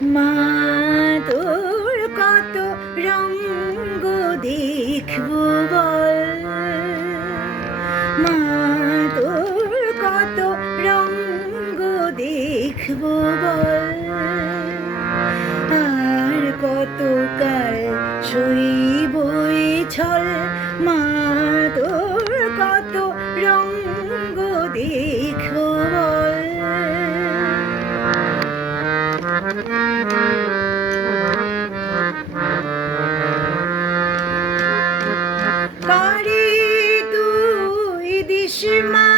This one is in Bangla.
মা তোর কত রঙ্গ দেখবো বল, মা তোর কত রঙ্গ দেখবো বল, আর কতকাল সইব এই ছল, মা তোর কত রঙ্গ দেখবো বল। পারি তুই দিস মা